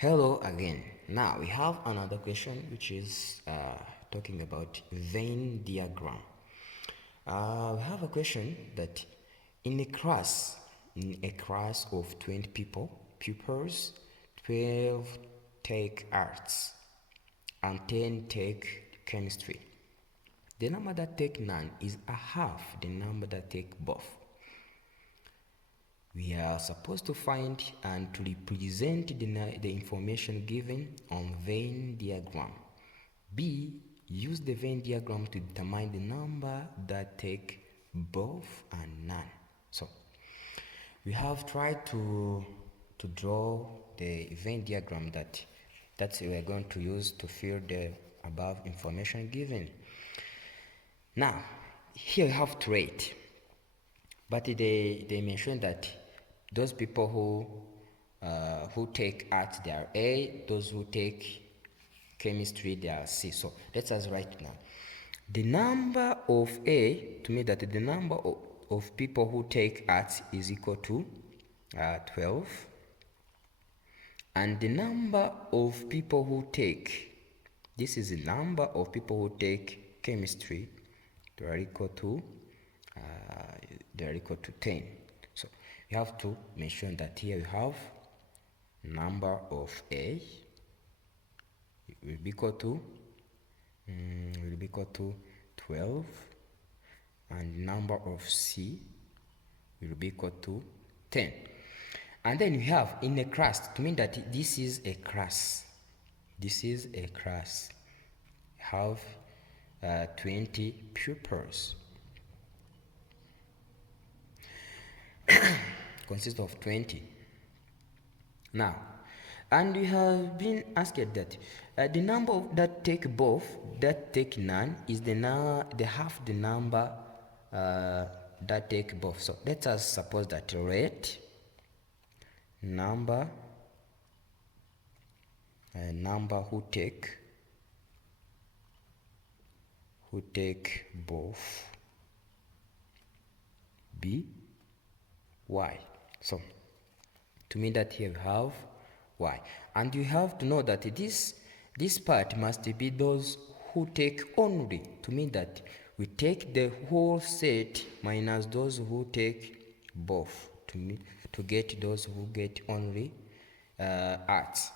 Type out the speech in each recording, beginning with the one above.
Hello again. Now we have another question which is talking about Venn diagram. We have a question that in a class of 20 pupils, 12 take arts and 10 take chemistry. The number that take none is a half the number that take both. We are supposed to find and to represent the information given on Venn diagram. B. Use the Venn diagram to determine the number that take both and none. So we have tried to draw the Venn diagram that we are going to use to fill the above information given. Now here we have to rate, but they mentioned that those people who take art they are A, those who take chemistry they are C. So let us write now. The number of A, to me that the number of people who take arts is equal to 12, and the number of people who take, this is the number of people who take chemistry, they are equal to 10. So you have to mention that here we have number of A will be equal to 12, and number of C will be equal to 10. And then we have in a class, to mean that this is a class. This is a class. Have 20 pupils. Consists of 20. Now, and we have been asked that the number that take both, that take none, is the half the number that take both. So let us suppose that rate number who take both be y. So to mean that here we have y, and you have to know that this part must be those who take only, to mean that we take the whole set minus those who take both to get those who get only arts.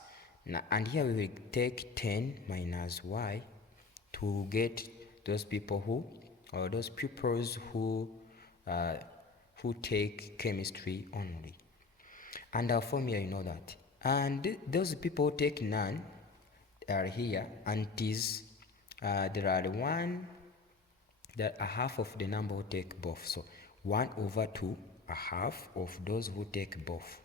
Now, and here we will take 10 minus y to get those people or those pupils who take chemistry only. And our formula, you know that. And those people who take none are here, and there are a half of the number who take both. So 1/2, a half of those who take both.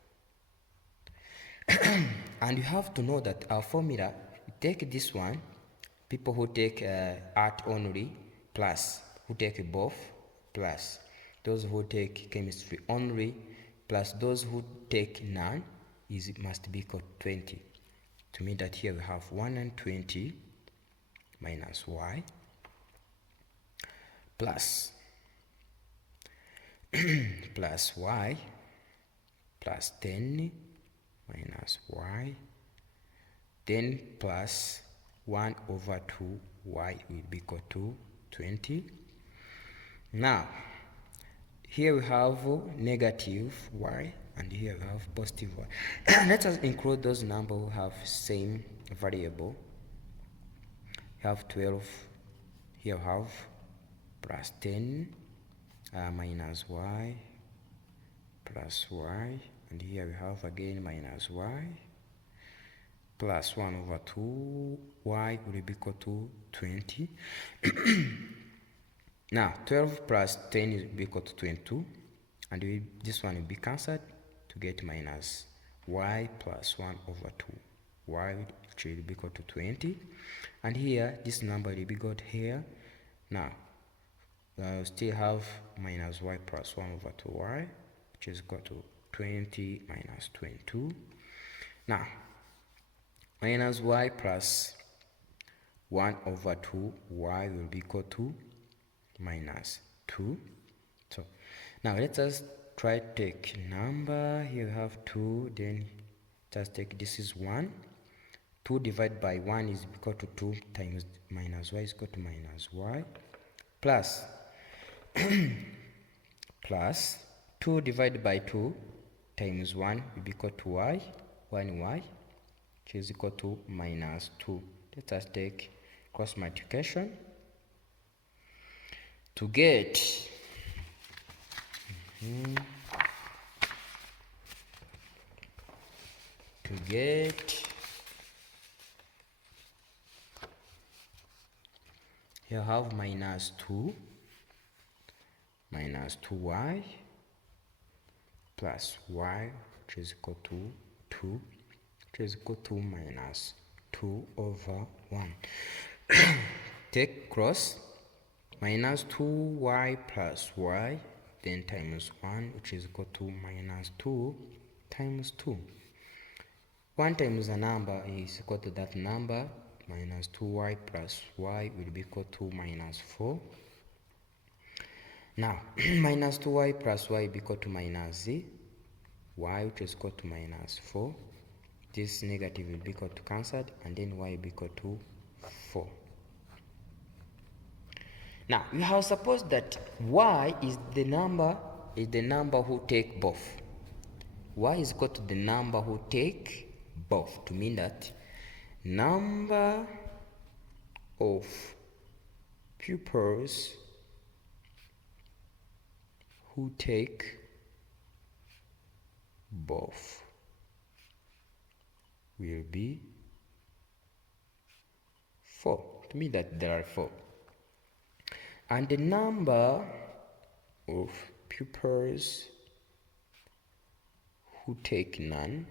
And you have to know that our formula, take this one, people who take art only, plus who take both, plus those who take chemistry only, plus those who take none, must be equal to 20. To mean that here we have 120 minus y plus plus y plus 10 minus y, then plus 1/2 y will be equal to 20. Now here we have negative y, and here we have positive y. Let us include those numbers who have same variable. We have 12, here we have plus 10 minus y plus y, and here we have again minus y plus 1/2 y will be equal to 20. Now 12 plus 10 is equal to 22, and this one will be cancelled to get minus y plus 1/2 y, which will be equal to 20. And here this number will be got here. Now we still have minus y plus 1/2 y, which is equal to 20 minus 22. Now minus y plus 1/2 y will be equal to minus 2. So now let us try to take number. Here we have 2, then Just take this is 1. 2 divided by 1 is equal to 2 times minus y is equal to minus y plus plus 2 divided by 2 times 1 will be equal to y, 1y, which is equal to minus 2. Let us take cross multiplication to get you have minus 2y plus y, which is equal to 2, which is equal to minus 2 over 1. Take cross, minus 2y plus y, then times 1, which is equal to minus 2 times 2. 1 times a number is equal to that number, minus 2y plus y will be equal to minus 4. Now, minus 2y plus y will be equal to minus y, which is equal to minus 4. This negative will be equal to cancelled, and then y will be equal to 4. Now, we have supposed that y is the number who take both. Y is equal to the number who take both, to mean that number of pupils who take both will be 4. To mean that there are 4. And the number of pupils who take none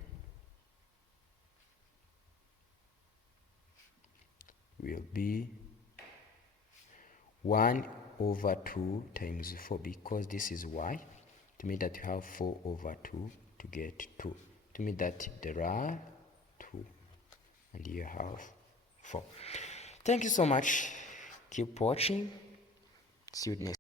will be 1 over 2 times 4, because this is y. To mean that you have 4 over 2 to get 2. To mean that there are 2 and you have 4. Thank you so much. Keep watching. See you next.